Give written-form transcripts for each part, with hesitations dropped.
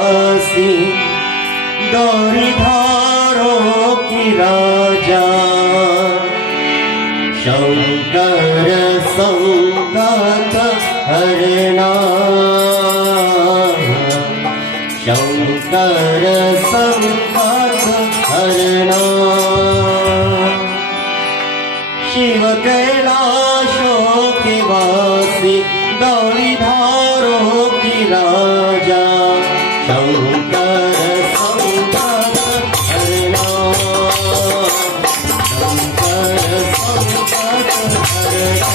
वासी गौरीधारों की राजा शंकर संकट हरना शंकर संकट हरना शिव कैलाशों के वासी गौरीधारों की राजा शंकर संकट हरना शंकर संकट हरना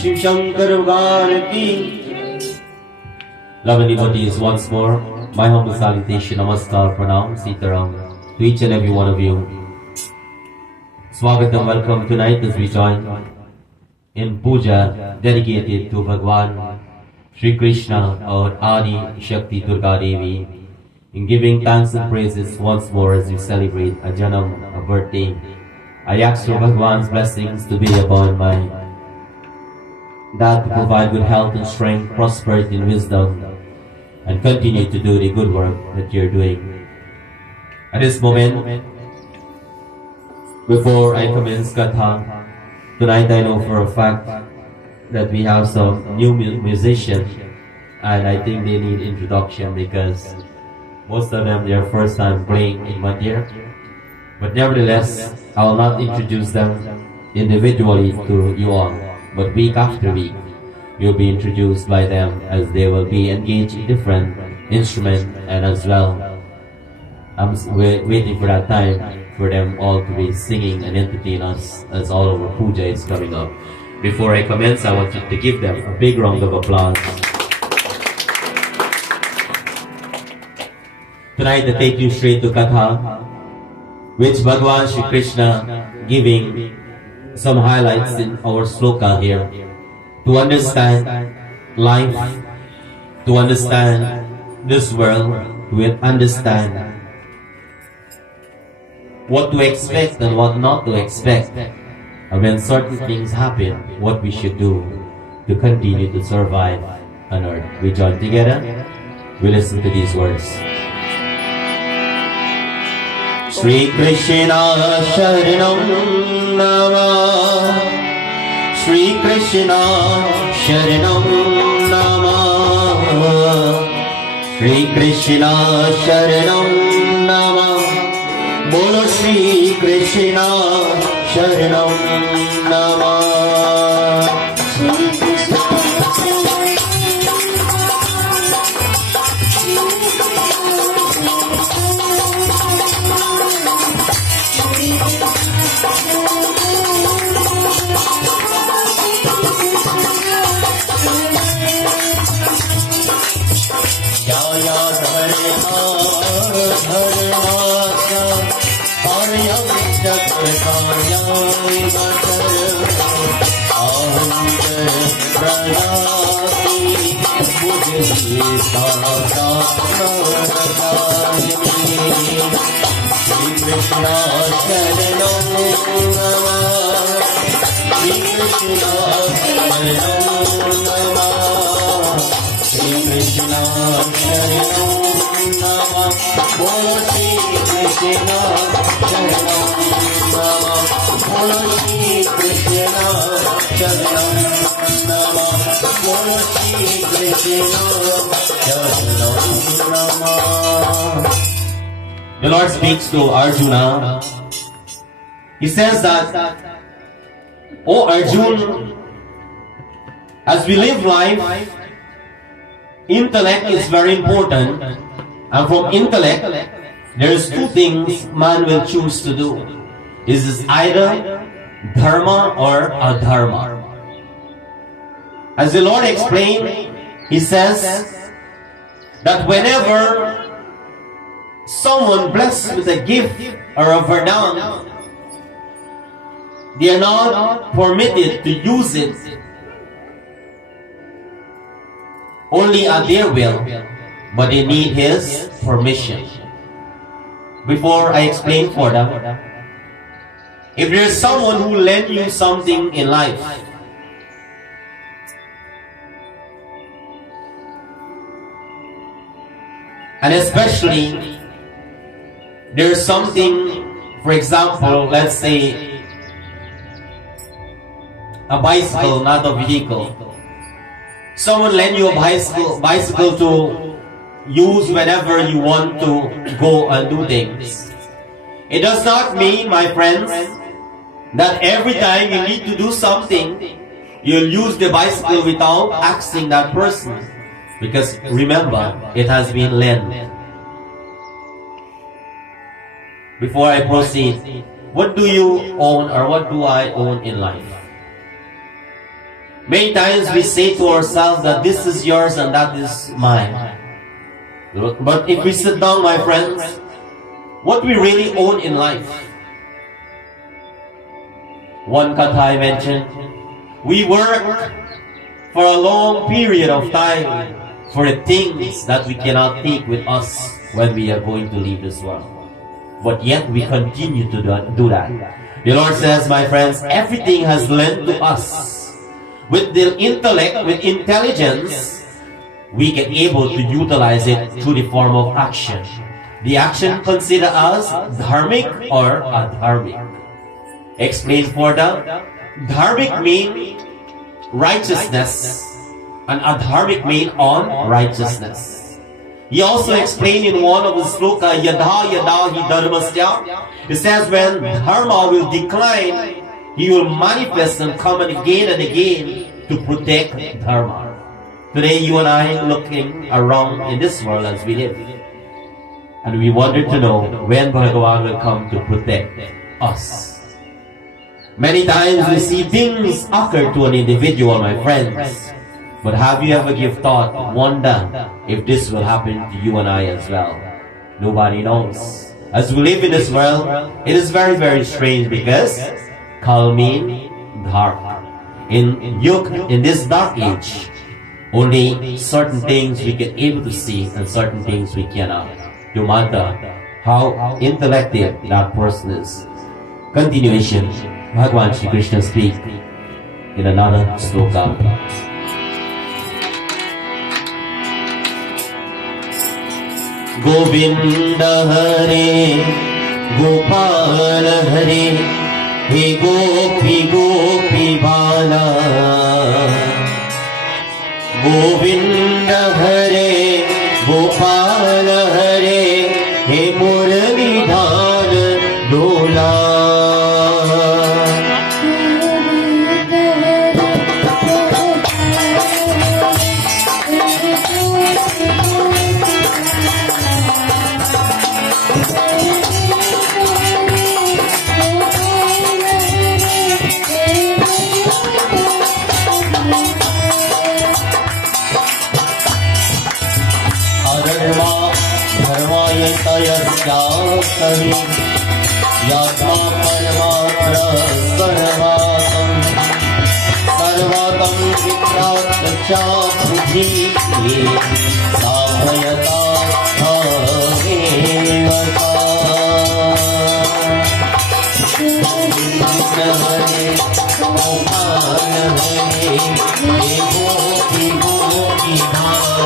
शिव शंकर भगवान की। Lovely devotees, once more, my humble salutation, namaskar, pranam, sitaram to each and every one of you. Swagatam, welcome tonight as we join in puja dedicated to Bhagwan Shri Krishna or Adi Shakti Durga Devi, in giving thanks and praises once more as we celebrate a janam, a birthday. I ask for Bhagwan's blessings to be upon my dad, to provide good health and strength, prosperity and wisdom, and continue to do the good work that you're doing. At this moment, before I commence Katha, tonight I know for a fact that we have some new musicians, and I think they need introduction because most of them, their first time playing in Mandir. But nevertheless, I will not introduce them individually to you all, but week after week, you'll be introduced by them as they will be engaged in different instruments, and as well, I'm waiting for that time for them all to be singing and entertain us as all of our puja is coming up. Before I commence, I want you to give them a big round of applause. Tonight I take you straight to Katha, which Bhagwan Shri Krishna giving some highlights in our sloka here to understand life, to understand this world, to understand what to expect and what not to expect, and when certain things happen, what we should do to continue to survive on earth. We join together, we listen to these words. Shri Krishna Sharanam Nama, Shri Krishna Sharanam Nama, Shri Krishna Sharanam Nama, Bolo Shri Krishna Sharanam Nama. The Lord speaks to Arjuna. He says that, "O Arjuna, as we live life, intellect is very important, and from intellect, there is two things man will choose to do. This is either dharma or adharma." As the Lord explained, He says that whenever someone blessed with a gift or a vardhan, they are not permitted to use it only at their will, but they need His permission. Before I explain for them, if there is someone who lent you something in life, and especially there's something, for example, let's say a bicycle, not a vehicle. Someone lend you a bicycle to use whenever you want to go and do things. It does not mean, my friends, that every time you need to do something, you'll use the bicycle without asking that person. Because remember, it has been lent. Before I proceed, what do you own or what do I own in life? Many times we say to ourselves that this is yours and that is mine. But if we sit down, my friends, what we really own in life? One katha I mentioned, we work for a long period of time for the things that we cannot take with us when we are going to leave this world. But yet we continue to do that. The Lord says, my friends, everything has lent to us. With the intellect, with intelligence, we can able to utilize it through the form of action. The action considered as dharmic or adharmic. Explain for them. Dharmic means righteousness, and adharmic means unrighteousness. He also explained in one of the sloka, yada yada hi dharmasya. It says when dharma will decline, he will manifest and come again and again to protect dharma. Today you and I looking around in this world as we live, and we wanted to know when Bhagavan will come to protect us. Many times we see things occur to an individual, my friends. But have you ever give thought, wonder if this will happen to you and I as well? Nobody knows. As we live in this world, it is very, very strange because kal means dark. In this dark age, only certain things we can able to see and certain things we cannot. No matter how intellective that person is. Continuation, Bhagavan Shri Krishna speak in another sloka. Govinda Hare Gopal हरे हे गोपी गोपी बाला गोविंद हरे गोपाल हरे हे मुरलीधर डोला यात्मा परमात्र सर्वातम सर्वातम विक्रांतचा बुद्धि साभयता हमेवता हरे गोपाल हरे हे गोपी गोपी बाला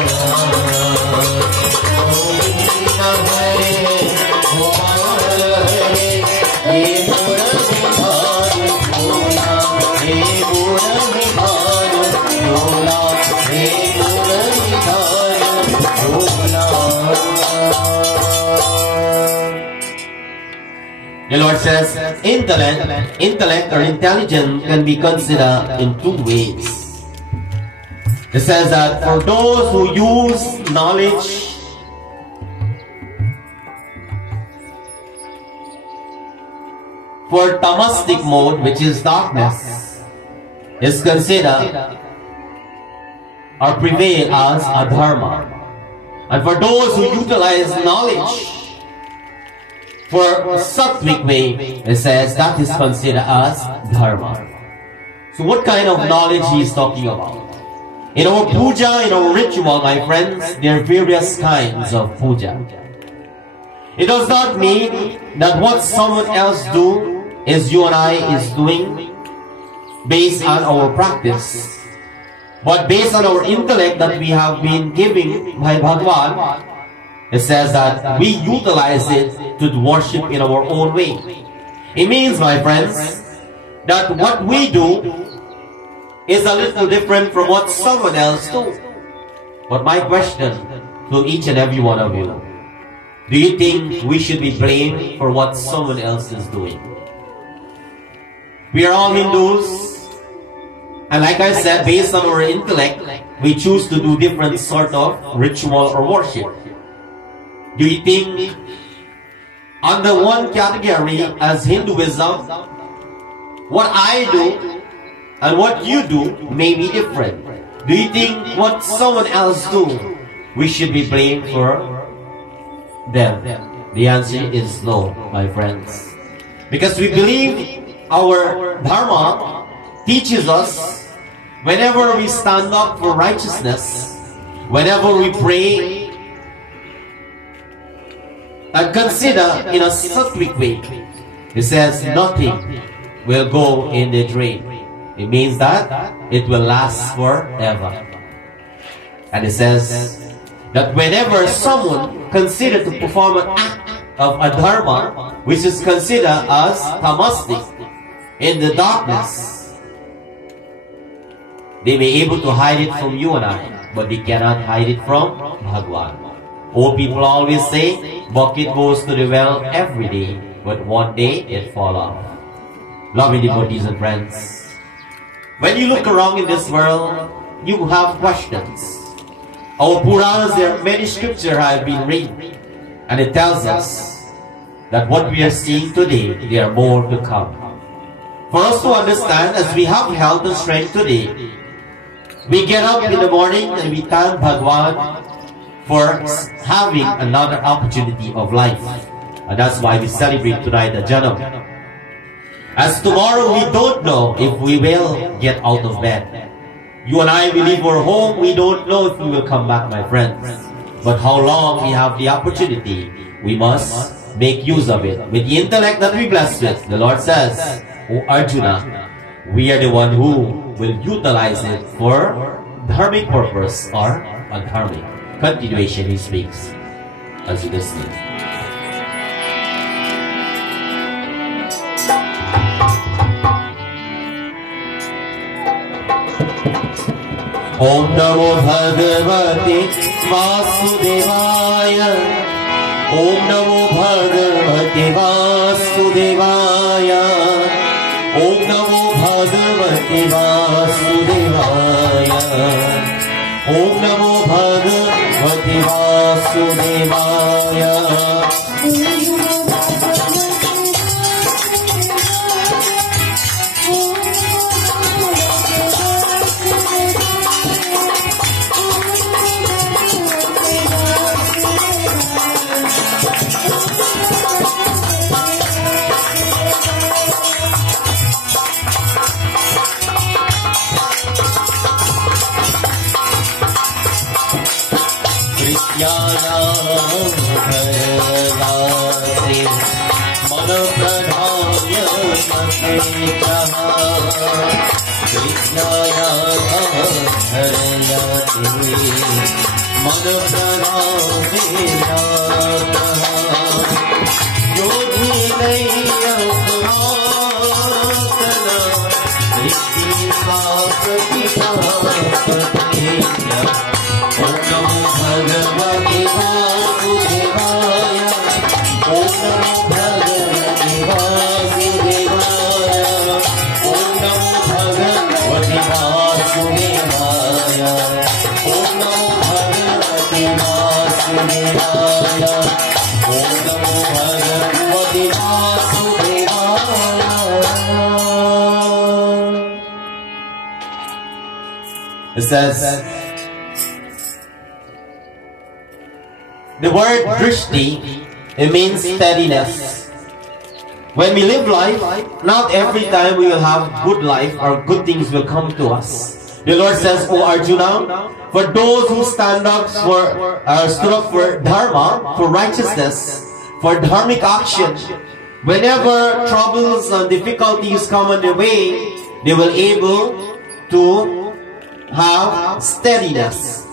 The Lord says, intellect or intelligence can be considered in two ways. It says that for those who use knowledge for tamastic mode, which is darkness, is considered or prevail as adharma. And for those who utilize knowledge for sattvic way, it says that is considered as dharma. So what kind of knowledge he is talking about? In our puja, in our ritual, my friends, there are various kinds of puja. It does not mean that what someone else do is you and I is doing based on our practice, but based on our intellect that we have been giving by Bhagavan. It says that we utilize it to worship in our own way. It means, my friends, that what we do is a little different from what someone else do. But my question to each and every one of you, do you think we should be blamed for what someone else is doing? We are all Hindus, and like I said, based on our intellect, we choose to do different sort of ritual or worship. Do you think under one category as Hinduism, what I do and what you do may be different? Do you think what someone else do, we should be blamed for them? The answer is no, my friends. Because we believe our Dharma teaches us whenever we stand up for righteousness, whenever we pray and consider in a sattvic way, it says nothing will go in the drain. It means that it will last forever. And it says that whenever someone consider to perform an act of adharma, which is considered as tamastic, in the darkness, they may be able to hide it from you and I, but they cannot hide it from Bhagavan. Old people always say, bucket goes to the well every day, but one day it falls off. Loving devotees and friends, when you look around in this world, you have questions. Our Puranas, there are many scriptures have been read, and it tells us that what we are seeing today, there are more to come. For us to understand, as we have health and strength today, we get up in the morning and we thank Bhagavan for having another opportunity of life. And that's why we celebrate tonight the Janam. As tomorrow we don't know if we will get out of bed. You and I, we leave our home, we don't know if we will come back, my friends. But how long we have the opportunity, we must make use of it. With the intellect that we blessed with, the Lord says, O Arjuna, we are the one who will utilize it for dharmic purpose or adharmic. Continuation, he speaks as you listen. Om Namo Bhagavate Vasudevaya. Om Namo Bhagavate Vasudevaya. Om Namo Bhagavate Vasudevaya. Om Namo Bhagavate Vasudevaya. It says, the word drishti, it means steadiness. When we live life, not every time we will have good life or good things will come to us. The Lord says, O Arjuna, for those who stood up for dharma, for righteousness, for dharmic action, whenever troubles and difficulties come on their way, they will able to have steadiness.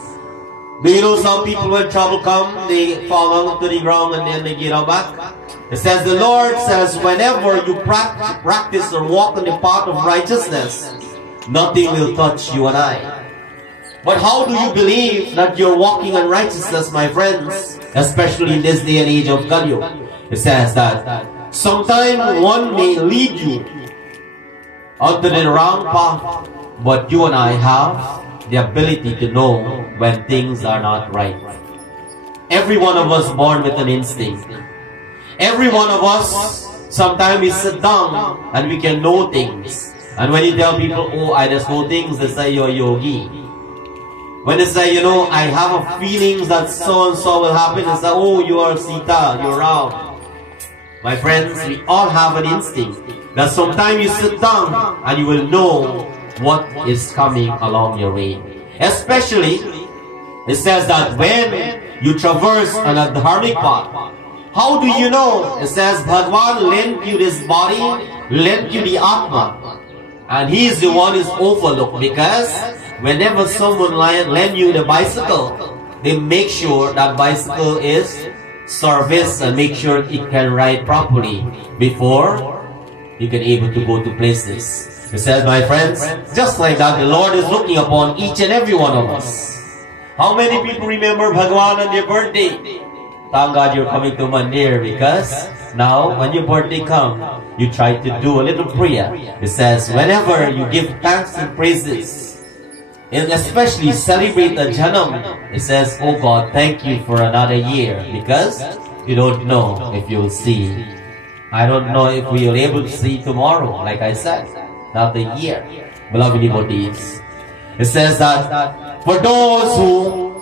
Do you know some people when trouble come, they fall onto the ground and then they get up back? It says the Lord says whenever you practice or walk on the path of righteousness, nothing will touch you and I. But how do you believe that you're walking on righteousness, my friends? Especially in this day and age of Kali Yuga. It says that sometimes one may lead you onto the wrong path, but you and I have the ability to know when things are not right. Every one of us born with an instinct. Every one of us, sometimes we sit down and we can know things. And when you tell people, oh, I just know things, they say you're a yogi. When they say, you know, I have a feeling that so and so will happen, they say, oh, you are Sita, you're Ram. My friends, we all have an instinct that sometimes you sit down and you will know what is coming along your way. Especially, it says that when you traverse on a dharmic path, how do you know? It says Bhagwan lent you this body, lent you the Atma, and He is the one who is overlooked, because whenever someone lend you the bicycle, they make sure that bicycle is serviced and make sure it can ride properly before you can able to go to places. It says, my friends, just like that, the Lord is looking upon each and every one of us. How many people remember Bhagwan on their birthday? Thank God you're coming to Mandir, because now when your birthday comes, you try to do a little prayer. It says, whenever you give thanks and praises, and especially celebrate the Janam, it says, oh God, thank you for another year, because you don't know if you'll see. I don't know if we will able to see tomorrow, like I said. Not the year. Beloved devotees, it says that for those who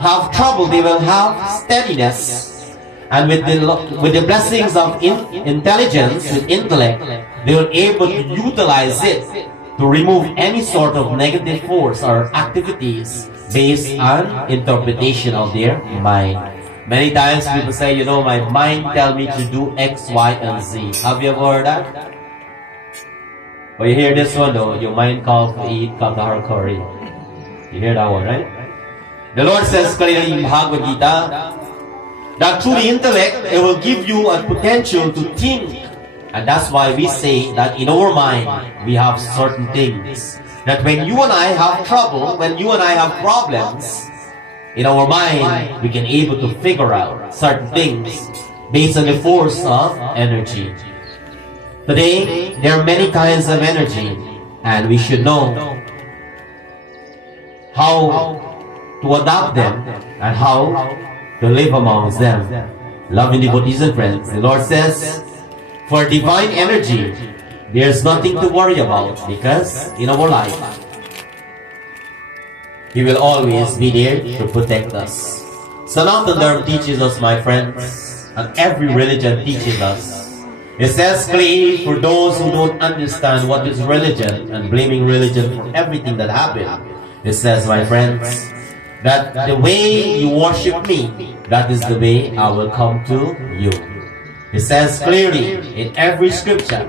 have trouble, they will have steadiness, and with the blessings of intelligence, with intellect, they will able to utilize it to remove any sort of negative force or activities based on interpretation of their mind. Many times people say, you know, my mind tell me to do X, Y, and Z. Have you ever heard that? Well, you hear this one though, your mind calls to eat Kandahar curry. You hear that one, right? The Lord says clearly in Bhagavad Gita that through the intellect, it will give you a potential to think. And that's why we say that in our mind, we have certain things. that when you and I have trouble, when you and I have problems, in our mind, we can able to figure out certain things based on the force of energy. Today, there are many kinds of energy, and we should know how to adapt them and how to live amongst them. Loving devotees and friends, the Lord says, for divine energy, there's nothing to worry about, because in our life, He will always be there to protect us. Sanatana Dharma teaches us, my friends, and every religion teaches us. It says clearly, for those who don't understand what is religion and blaming religion for everything that happened, it says, my friends, that the way you worship me, that is the way I will come to you. It says clearly in every scripture,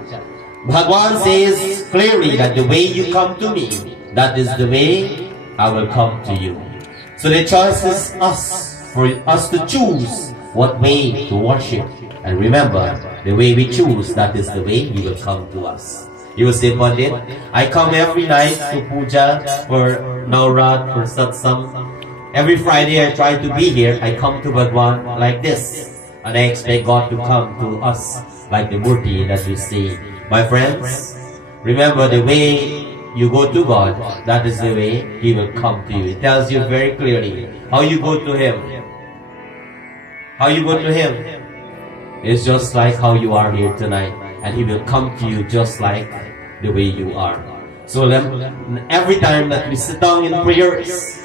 Bhagavan says clearly that the way you come to me, that is the way I will come to you. So the choice is for us to choose what way to worship. And remember, the way we choose, that is the way He will come to us. You will say, Pandit, I come every night to puja, for Navrat, for satsang. Every Friday I try to be here. I come to Bhagavan like this. And I expect God to come to us like the Murti that you see. My friends, remember, the way you go to God, that is the way He will come to you. It tells you very clearly how you go to Him. How you go to Him is just like how you are here tonight. And He will come to you just like the way you are. So every time that we sit down in prayers,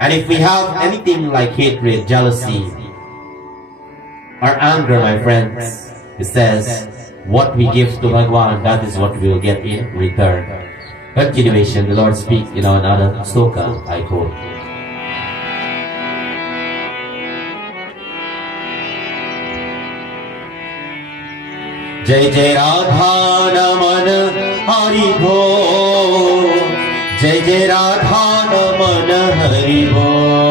and if we have anything like hatred, jealousy, or anger, my friends, it says, what we give to Bhagavan, that is what we will get in return. Continuation, the Lord speaks in another sloka, I quote. Jai Jai Radha Naman Hari Bol, Jai Jai Radha Naman Hari Bol.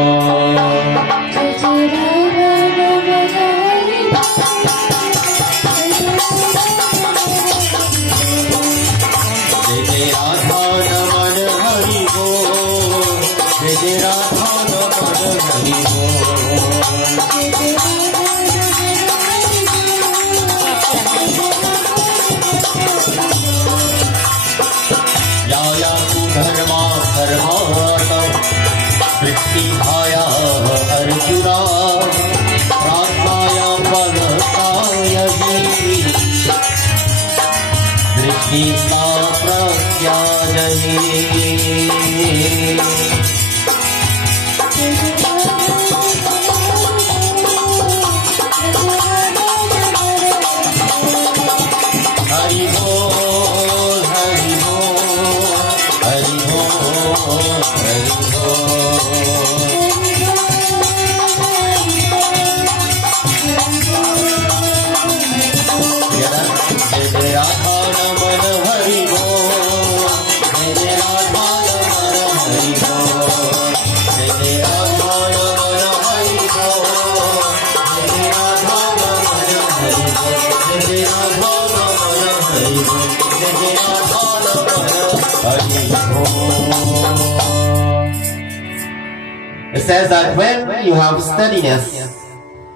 It says that when you have steadiness,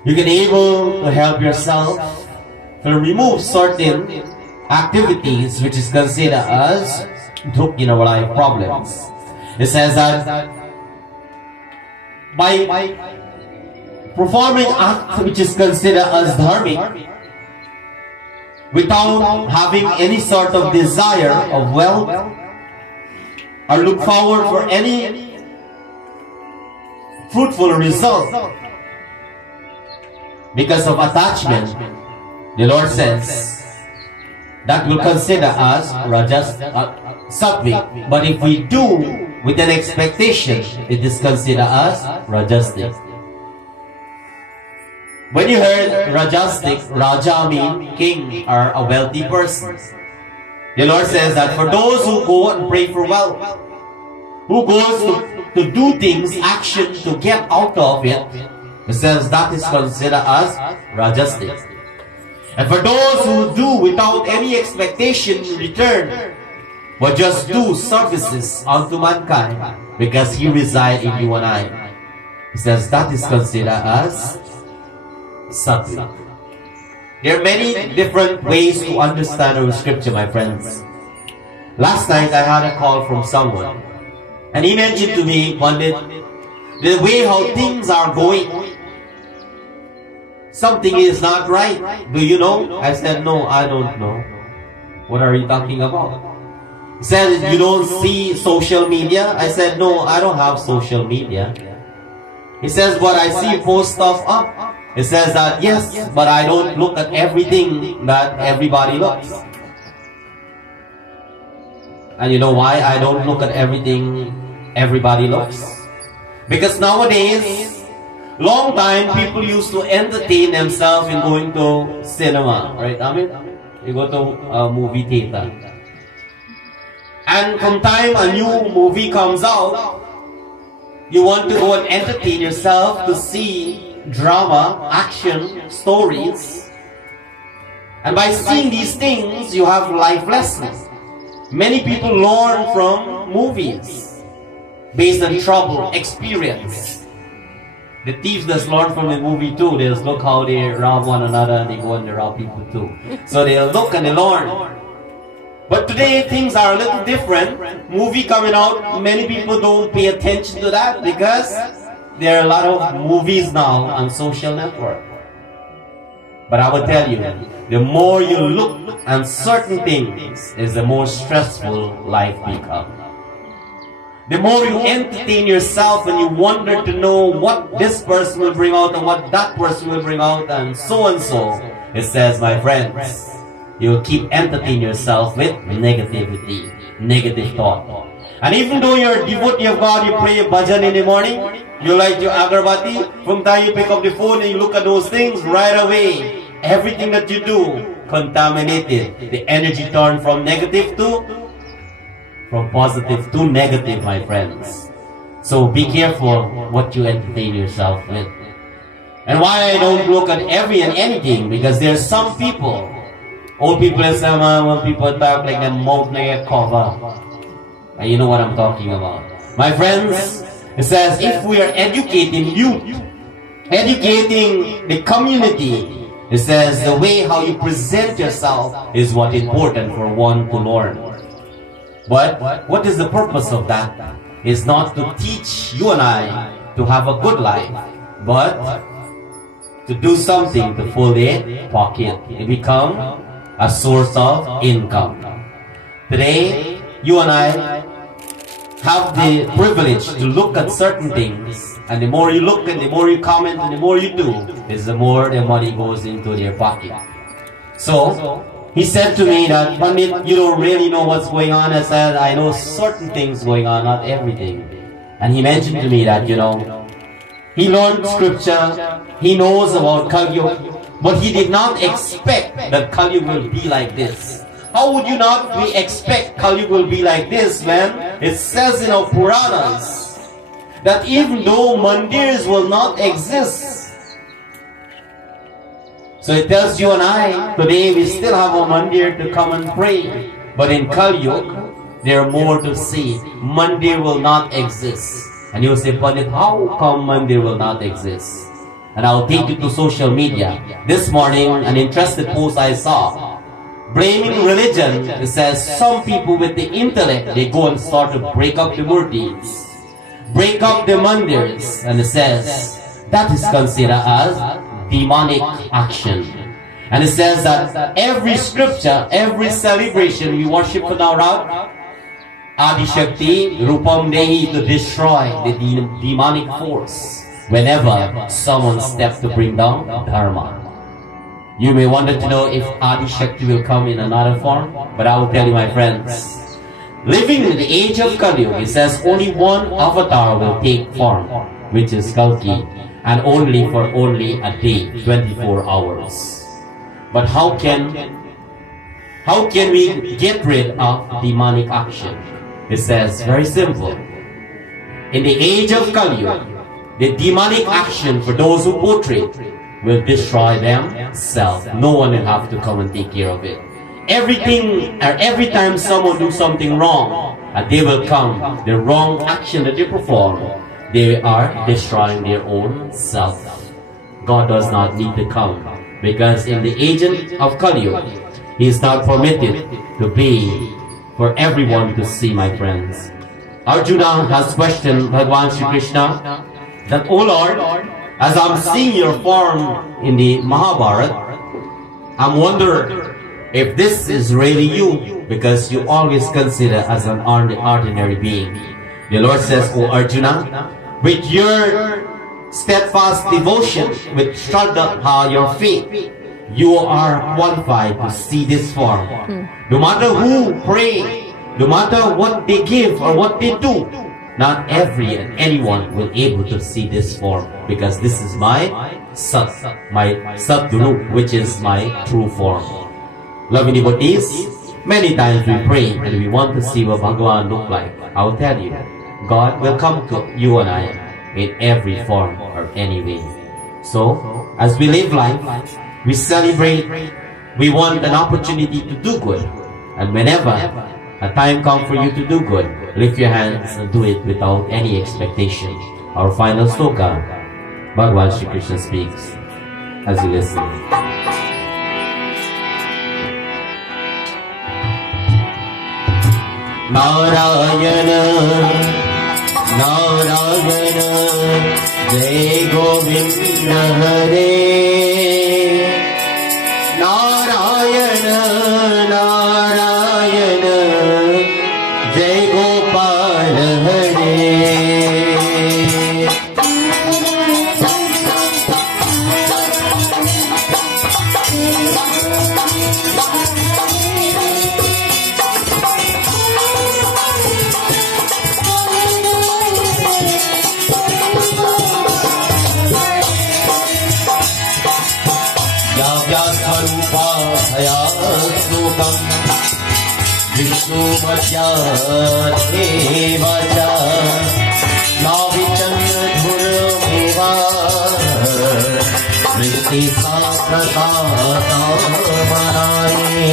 you can able to help yourself to remove certain activities which is considered as dukh in our life problems. It says that by performing act which is considered as dharmic, without having any sort of desire of wealth or look forward for any fruitful result because of attachment, the Lord says that will consider us rajas sattvic. But if we do with an expectation, it is considered as rajasic. When you heard rajasic, raja means king or a wealthy person. The Lord says that for those who go and pray for wealth, who goes to do things, action to get out of it, it says that is considered as rajasic. And for those who do without any expectation in return, but just do services unto mankind because He resides in you and I. He says that is considered as sattvic. There are many different ways to understand our scripture, my friends. Last night I had a call from someone, and he mentioned to me, Pandit, the way how things are going, something is not right. Do you know? I said, no, I don't know. What are you talking about? He said, you don't see social media? I said, no, I don't have social media. He says, but I see you post stuff up. He says that, yes, but I don't look at everything that everybody looks. And you know why I don't look at everything everybody looks? Because nowadays, long time people used to entertain themselves in going to cinema, right? I mean, you go to a movie theater. And from time a new movie comes out, you want to go and entertain yourself to see drama, action, stories. And by seeing these things, you have life lessons. Many people learn from movies based on trouble, experience. The thieves just learn from the movie too. They just look how they rob one another and they go and they rob people too. So they look and they learn. But today things are a little different. Movie coming out, many people don't pay attention to that because there are a lot of movies now on social network. But I will tell you, the more you look at certain things, is the more stressful life becomes. The more you entertain yourself and you wonder to know what this person will bring out and what that person will bring out and so. It says, my friends, you will keep entertaining yourself with negativity, negative thought. And even though you're a devotee of God, you pray a bhajan in the morning, you light your agarbati, from the time you pick up the phone and you look at those things, right away, everything that you do, contaminated. The energy turned from positive to negative, my friends. So be careful what you entertain yourself with. And why I don't look at every and anything, because there's some people, old people in Sama, when people talk like a mouth like a cover. And you know what I'm talking about. My friends, it says if we are educating youth, educating the community, it says the way how you present yourself is what important for one to learn. But what is the purpose of that? It's not to teach you and I to have a good life, but to do something to fill the pocket. It become a source of income. Today, you and I have the privilege to look at certain things, and the more you look and the more you comment and the more you do, is the more the money goes into their pocket. So, he said to me that, Pandit, you don't really know what's going on. I said, I know certain things going on, not everything. And he mentioned to me that, you know, he learned scripture, he knows about Kali Yuga, but he did not expect that Kali Yuga will be like this. How would you not expect Kali Yuga will be like this when it says in our Puranas that even though mandirs will not exist, so it tells you and I, today we still have a mandir to come and pray. But in Kali Yuga, there are more to see. Mandir will not exist. And you will say, Pandit, how come mandir will not exist? And I'll take you to social media. This morning, an interested post I saw, blaming religion. It says some people with the intellect, they go and start to break up the murtis, break up the mandirs. And it says, that is considered as demonic action. And it says that every scripture, every celebration we worship for Navrat, Adi Shakti, Rupam Dehi, to destroy the demonic force whenever someone steps to bring down Dharma. You may wonder to know if Adi Shakti will come in another form, but I will tell you, my friends, living in the age of Kali Yuga, it says only one avatar will take form, which is Kalki, and only for only a day, 24 hours. But how can we get rid of demonic action? It says very simple. In the age of Kali Yuga, the demonic action for those who portray will destroy themselves. No one will have to come and take care of it. everything, or every time someone do something wrong, they will come. The wrong action that you perform, they are destroying their own self. God does not need to come, because in the agent of Kali Yuga, He is not permitted to be for everyone to see, my friends. Arjuna has questioned Bhagavan Shri Krishna that, "Oh Lord, as I'm seeing your form in the Mahabharata, I'm wondering if this is really you, because you always consider as an ordinary being." The Lord says, "Oh Arjuna, with your steadfast devotion, with Shraddha, your faith, you are qualified to see this form. No matter who pray, no matter what they give or what they do, not anyone will able to see this form, because this is my Satguru, which is my true form." Loving devotees, many times we pray and we want to see what Bhagavan look like. I will tell you, God will come to you and I in every form or any way. So, as we live life, we celebrate, we want an opportunity to do good. And whenever a time comes for you to do good, lift your hands and do it without any expectation. Our final sloka, Bhagavan Shri Krishna speaks as you listen. Narayana, Narayana, Jai Govinda Hare. Narayana, Narayana, Jai Gopal Hare. Vishnu Madhyadevacha Navichandra Dhurmeva Vritti Saprata Manaye.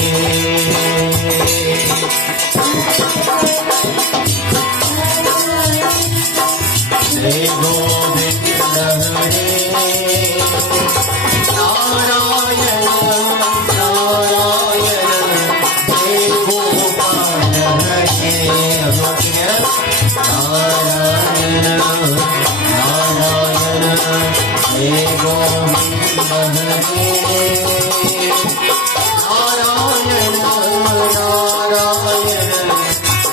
Jai Govinda Hare. Narayana, Narayana, Jai Gopal Hare. Narayana, Narayana, Jai Govinda Hare. Narayana, Narayana,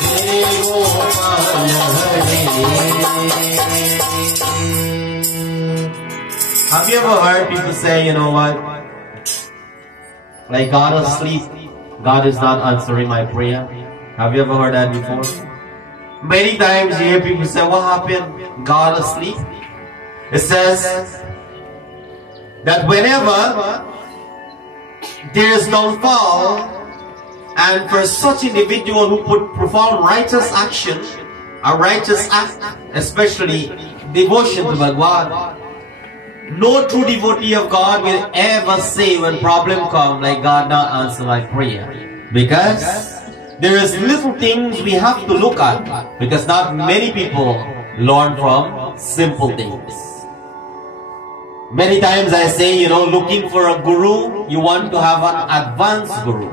Jai Gopal Hare. Have you ever heard people say, you know what? Like God asleep, God is not answering my prayer. Have you ever heard that before? Many times you hear people say, what happened? God asleep? It says that whenever there is downfall, and for such individual who perform righteous action, a righteous act, especially devotion to God, no true devotee of God will ever say when problem come, like, God not answer my prayer. Because there is little things we have to look at, because not many people learn from simple things. Many times I say, you know, looking for a guru, you want to have an advanced guru.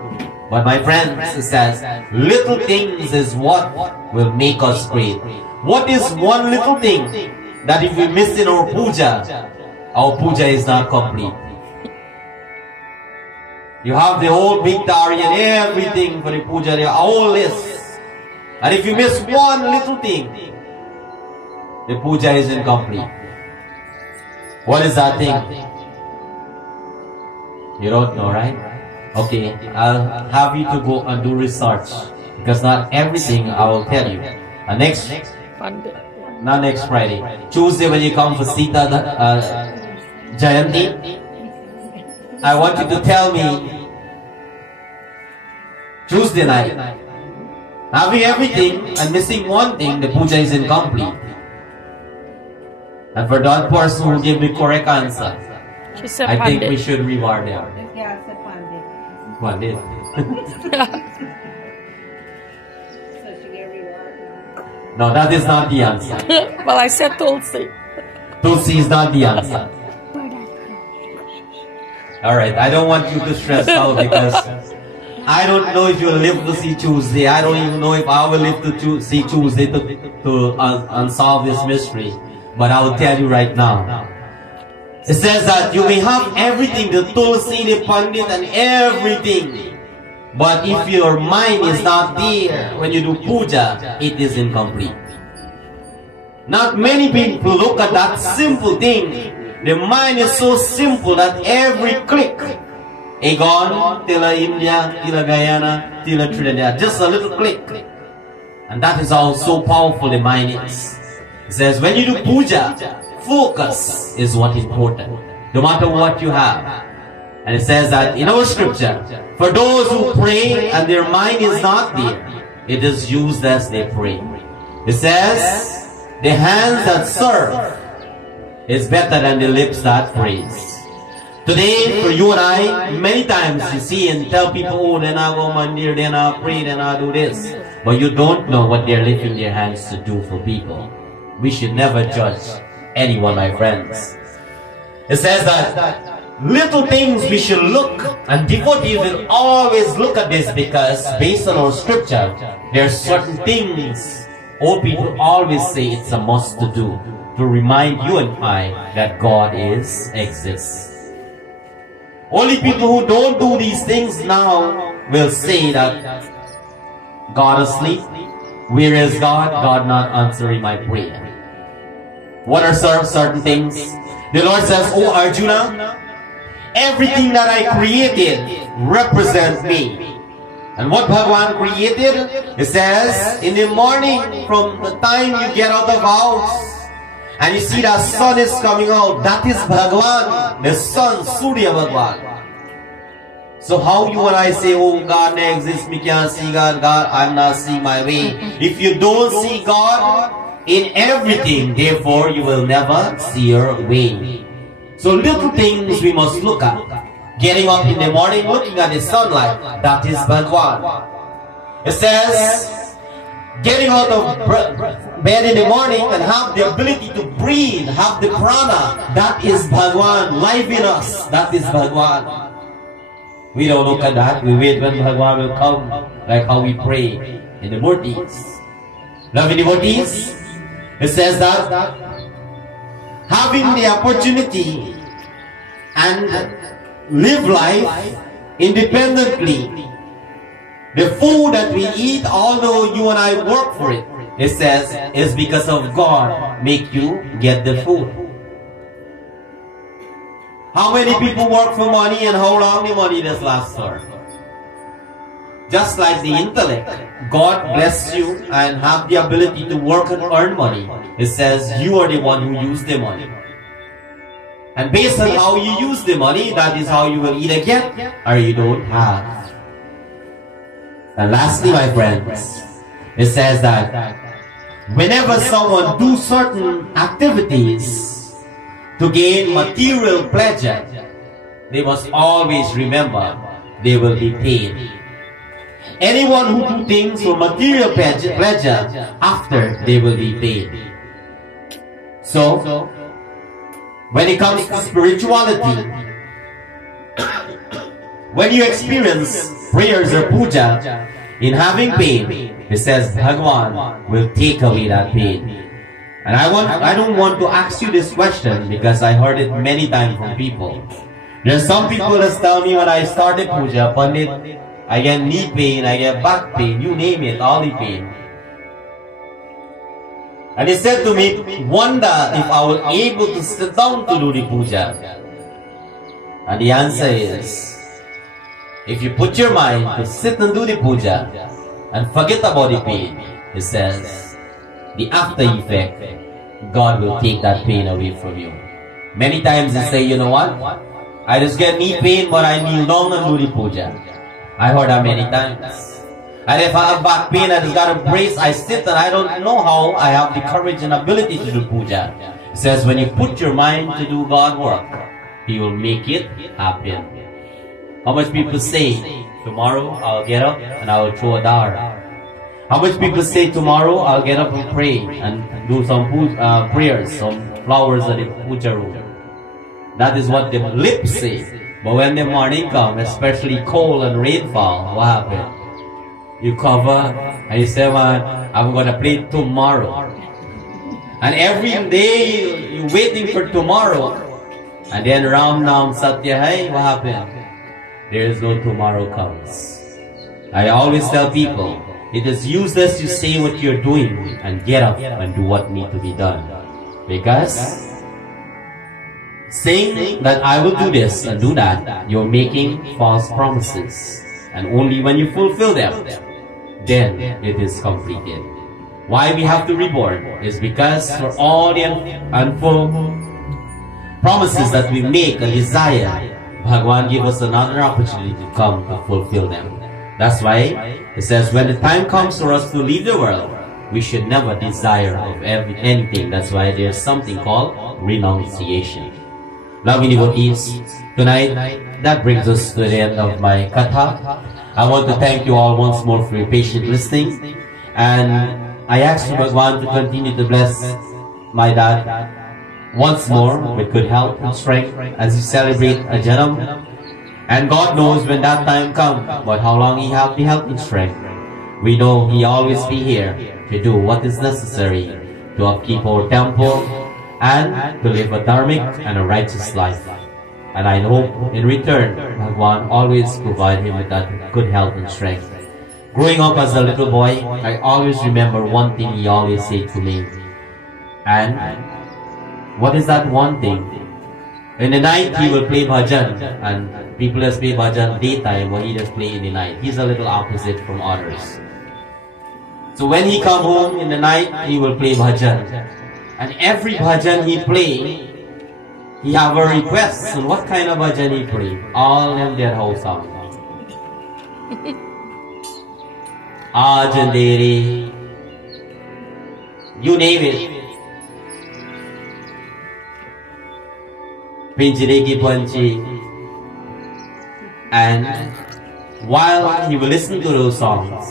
But my friends, it says, little things is what will make us great. What is one little thing that if we miss in our puja is not complete? You have the whole big tari and everything for the puja, the whole list. And if you miss one little thing, the puja is incomplete. What is that thing? You don't know, right? Okay, I'll have you to go and do research, because not everything I will tell you. Not next Friday. Tuesday when you come for Sita Jayanti, I want you to tell me Tuesday night, having everything and missing one thing, the puja is incomplete. And for that person who gave the correct answer, I think we should reward them. Pandit. No, that is not the answer. Well, I said Tulsi. Tulsi is not the answer. Alright, I don't want you to stress out because I don't know if you'll live to see Tuesday. I don't even know if I will live to see Tuesday to unsolve this mystery. But I will tell you right now. It says that you may have everything, the Tulsi, the Pandit and everything. But if your mind is not there when you do puja, it is incomplete. Not many people look at that simple thing. The mind is so simple that every click, Egon, Tila India, Tila Guyana, Tila Trinidad, just a little click. And that is how so powerful the mind is. It says when you do puja, focus is what is important, no matter what you have. And it says that in our scripture, for those who pray and their mind is not there, it is used as they pray. It says, the hands that serve is better than the lips that praise. Today, for you and I, many times you see and tell people, oh, then I go mandir, then I pray, then I do this. But you don't know what they're lifting their hands to do for people. We should never judge anyone, my friends. It says that little things we should look, and devotees will always look at this because based on our scripture, there are certain things old people always say it's a must to do to remind you and I that God exists. Only people who don't do these things now will say that God is asleep. Where is God? God not answering my prayer. What are certain things? The Lord says, oh Arjuna, everything that I created represents me. And what Bhagavan created, it says, in the morning, from the time you get out of the house, and you see the sun is coming out, that is Bhagavan, the sun, Surya Bhagavan. So how you and I say, oh God exists, me can't see God, I'm not seeing my way. If you don't see God in everything, therefore you will never see your way. So little things we must look at. Getting up in the morning, looking at the sunlight, that is Bhagavan. It says, getting out of bed in the morning and have the ability to breathe, have the prana, that is Bhagavan. Life in us, that is Bhagavan. We don't look at that. We wait when Bhagavan will come, like how we pray in the murtis. Loving devotees, it says that having the opportunity and live life independently. The food that we eat, although you and I work for it, it says, is because of God make you get the food. How many people work for money and how long the money does last for? Just like the intellect, God bless you and have the ability to work and earn money. It says you are the one who used the money. And based on how you use the money, that is how you will either get or you don't have. And lastly, my friends, it says that whenever someone do certain activities to gain material pleasure, they must always remember they will be paid. Anyone who do things for material pleasure, after they will be paid. So, when it comes to spirituality, when you experience prayers or puja in having pain, it says Bhagavan will take away that pain. And I don't want to ask you this question because I heard it many times from people. There's some people that tell me when I started puja, Pandit, I get knee pain, I get back pain, you name it, all the pain. And he said to me, wonder if I will be able to sit down to do the puja. And the answer is, if you put your mind to sit and do the puja and forget about the pain, it says, the after effect, God will take that pain away from you. Many times they say, you know what? I just get knee pain, but I kneel down and do the puja. I heard that many times. And if I have back pain, I just got a brace, I sit and I don't know how I have the courage and ability to do puja. It says when you put your mind to do God work, He will make it happen. How much people say, Tomorrow I'll get up and I will throw a dart. How much people say tomorrow I'll get up and pray and do some prayers, some flowers at the puja room. That is what the lips say. But when the morning comes, especially cold and rainfall, what happens? You cover and you say, man, I'm going to play tomorrow. And every day you're waiting for tomorrow. And then Ram Nam Satya Hai, what happened? There is no tomorrow comes. I always tell people, it is useless to say what you're doing and get up and do what needs to be done. Because saying that I will do this and do that, you're making false promises. And only when you fulfill them, then it is completed. Why we have to reborn is because for all the unfulfilled promises that we make and desire, Bhagwan give us another opportunity to come to fulfill them. That's why it says when the time comes for us to leave the world, we should never desire of anything. That's why there's something called renunciation. Loving devotees, tonight that brings us to the end of my katha. I want to thank you all once more for your patient listening, and I ask Bhagwan to continue to bless my dad once more with good health and strength as he celebrates a janam. And God knows when that time comes, but how long he have the health and strength. We know he always be here to do what is necessary to upkeep our temple and to live a dharmic and a righteous life. And I hope in return, Bhagwan always provide him with that good health and strength. Growing up as a little boy, I always remember one thing he always said to me. And what is that one thing? In the night he will play bhajan, and people just play bhajan daytime, but he just play in the night. He's a little opposite from others. So when he come home in the night, he will play bhajan. And every bhajan he play, he have a request. And what kind of bhajan he play? All them dead house songs. Aaj Andheri, you name it. Pinjre ki panchi. And while he will listen to those songs,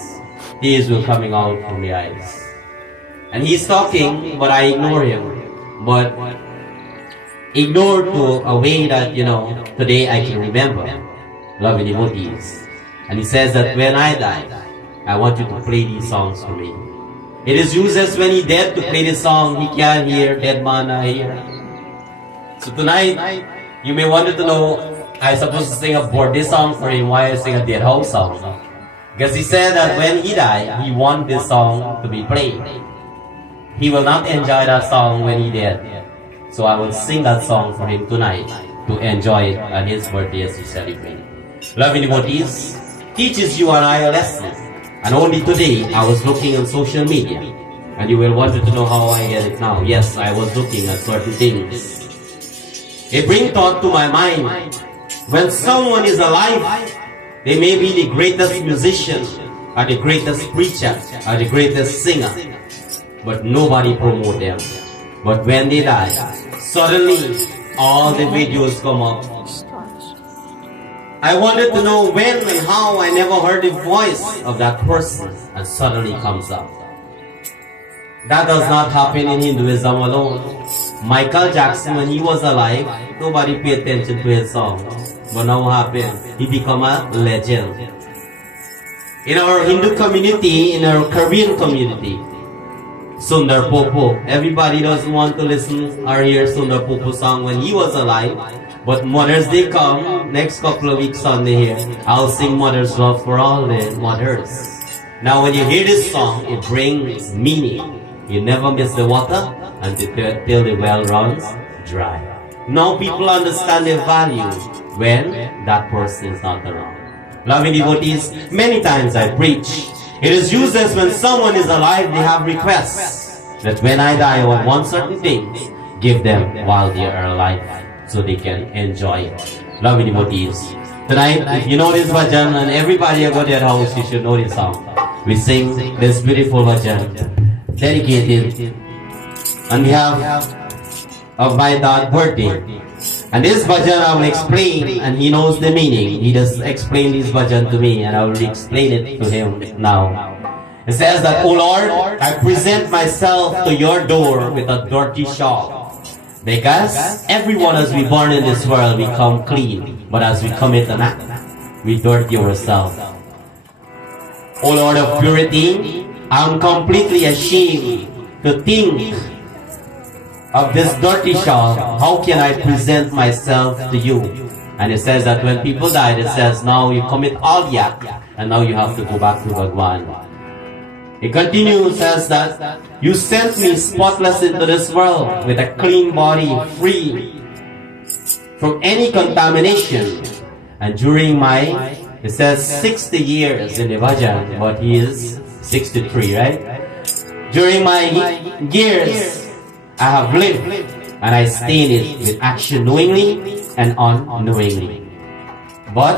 tears will coming out from the eyes. And he's talking, but I ignore him. But ignore to a way that, today I can remember. Loving devotees. And he says that when I die, I want you to play these songs for me. It is useless when he dead to play this song. He can't hear, dead man I hear. So tonight, you may want to know, I supposed to sing a birthday song for him. Why I sing a dead house song? Because he said that when he died, he want this song to be played. He will not enjoy that song when he dead. So I will sing that song for him tonight to enjoy it on his birthday as he celebrate. Loving devotees, teaches you and I a lesson. And only today, I was looking on social media. And you will want to know how I get it now. Yes, I was looking at certain things. It brings thought to my mind. When someone is alive, they may be the greatest musician, or the greatest preacher, or the greatest singer. But nobody promote them. But when they die, suddenly, all the videos come up. I wanted to know when and how. I never heard the voice of that person, and suddenly comes up. That does not happen in Hinduism alone. Michael Jackson, when he was alive, nobody paid attention to his songs. But now what happened? He became a legend. In our Hindu community, in our Korean community, Sundar Popo, everybody doesn't want to listen or hear Sundar Popo song when he was alive. But Mother's Day come, next couple of weeks Sunday here, I'll sing Mother's Love for all the mothers. Now when you hear this song, it brings meaning. You never miss the water until the well runs dry. Now people understand the value when that person is not around. Loving devotees, many times I preach. It is useless when someone is alive, they have requests. That when I die, I want one certain thing, give them while they are alive, so they can enjoy it. Loving devotees, tonight, if you know this bhajan, and everybody go to their house, you should know this song. We sing this beautiful bhajan, dedicated on behalf of my dad's birthday. And this bhajan I will explain, and he knows the meaning. He just explained this bhajan to me, and I will explain it to him now. It says that, "O Lord, I present myself to your door with a dirty shawl. Because everyone as we born in this world, we come clean. But as we commit an act, we dirty ourselves. O Lord of purity, I am completely ashamed to think of this dirty shawl. How can I present myself to you?" And it says that when people died, it says now you commit all the act, and now you have to go back to Bhagwan. It continues, says that you sent me spotless into this world with a clean body, free from any contamination. And during my, it says 60 years in the bhajan, but he is 63, right? During my years, I have lived, and I stained it with action knowingly and unknowingly. But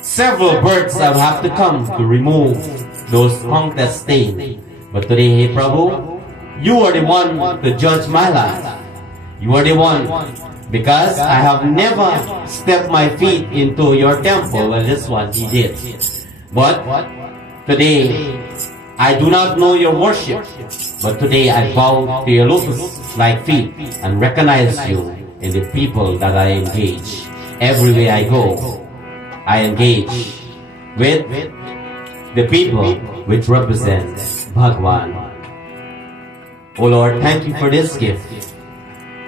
several births have to come to remove those countless stains. But today, hey Prabhu, you are the one to judge my life. You are the one, because I have never stepped my feet into your temple. Well, this one he did. But today, I do not know your worship. But today I bow to your lotus-like feet and recognize you in the people that I engage. Everywhere I go, I engage with the people which represent Bhagwan. O Lord, thank you for this gift,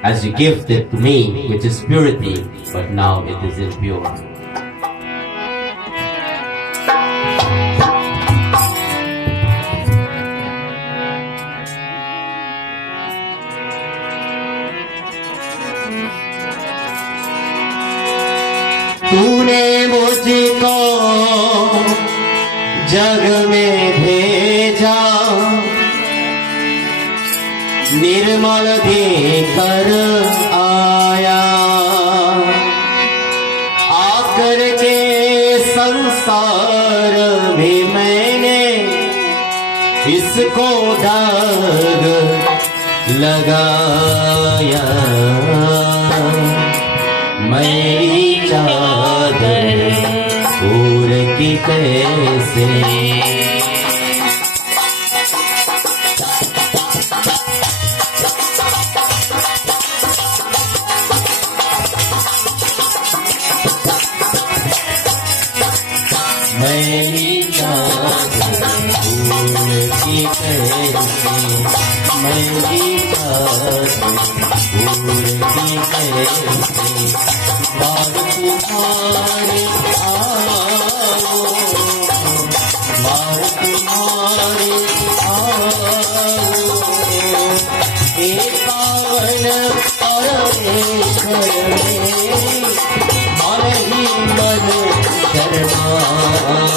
as you gifted to me, which is purity, but now it is impure. तूने मुझको जग में भेजा, निर्मल देकर आया, आकर के संसार में मैंने इसको दाग लगाया। मेरी चादर पूर की कैसे, मेरी चादर पूर की कैसे, मेरी चादर पूर की कैसे, बार तुम्हारे आओ, बार तुम्हारे आओ, हे पावन परमेश्वर, मन ही मन शरणागो।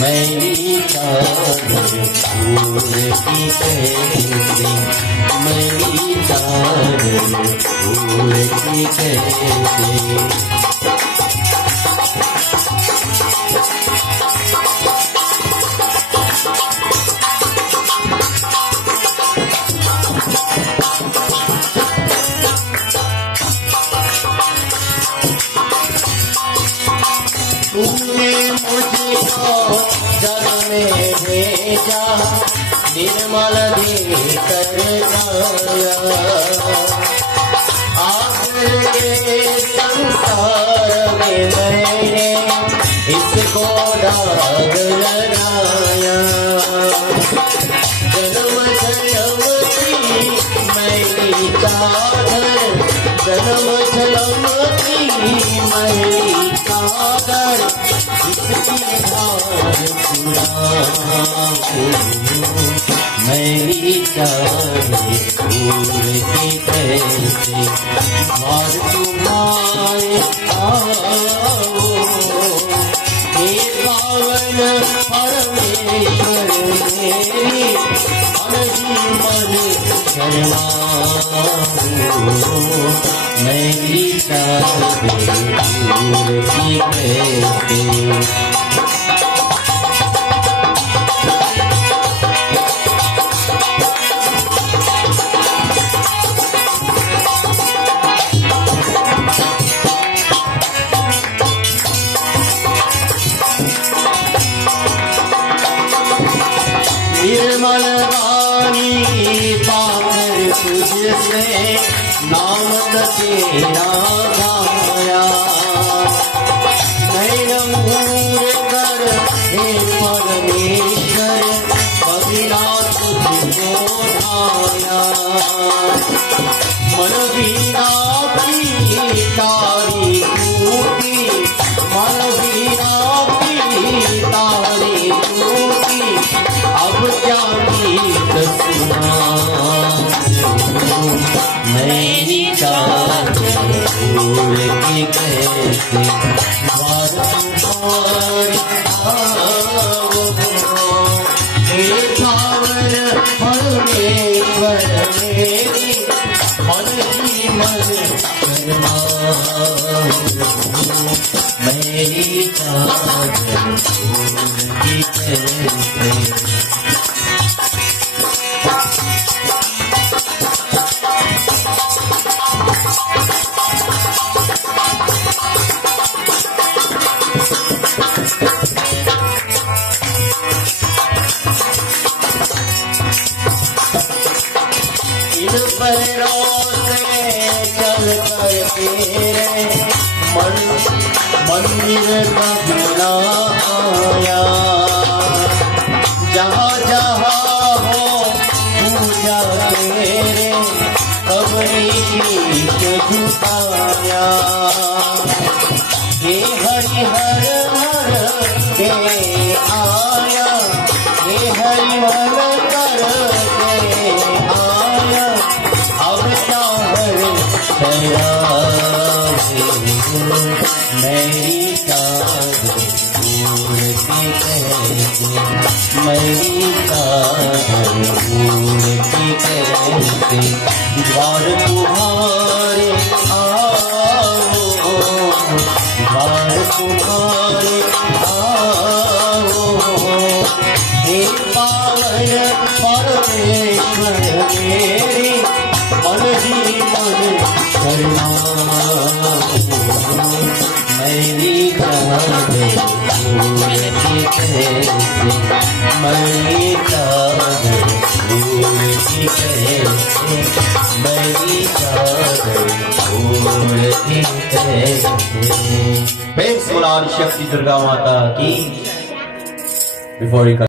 मेरी चादर पूर की कैसे, मेरी चादर पूर की कैसे, तूने मुझको जग में भेजा, निर्मल देकर आया, आखिर के संसार में मैंने इसको दाग लगाया। जन्म जन्म की मेरी चादर, जन्म जन्म की मेरी चादर, इसकी धार छुड़ाओ। मेरी चादर पूर की कैसे, बार तुम्हारे आओ, हे पावन परमेश्वर, मेरी मन ही मन शरणागो। मेरी चादर पूर की कैसे, निर्मल वाणी पाकर तुझसे नाम तेरा गाया। नैन मूर कर हे परमेश्वर बगिना तुझको ढाया। मन वीणा की तारी टूटी, मन वीणा की तारी टूटी, अब क्या गीत सुनाऊं। मेरी चादर ओढ़ के कैसे द्वार तुम्हारे आओ। हे पावन परमेश्वर मेरी मन ही मन शर्माओ। मेरी चादर ओढ़ के कैसे इन पैरों से चल कर तेरे मंदिर का बुला आया। जहाँ जहाँ हो पूजा तेरे कबरी शीश झुकाया। हे हरि हर हर के आया, हे हरि हर कर के आया। अब चाहर शराबे मेरी चादर ओढ़ के कैसे, मेरी चादर ओढ़ के कैसे द्वार तुम्हारे आओ। द्वार तुम्हारे आओ। हे पावन परमेश्वर मेरे मन ही मन शरणाओ। मेरी चादर ओढ़ के कैसे, मेरी चादर ओढ़ के कैसे, मेरी चादर ओढ़ के कैसे। प्रेम से बोला शक्ति दुर्गा माता की। Before you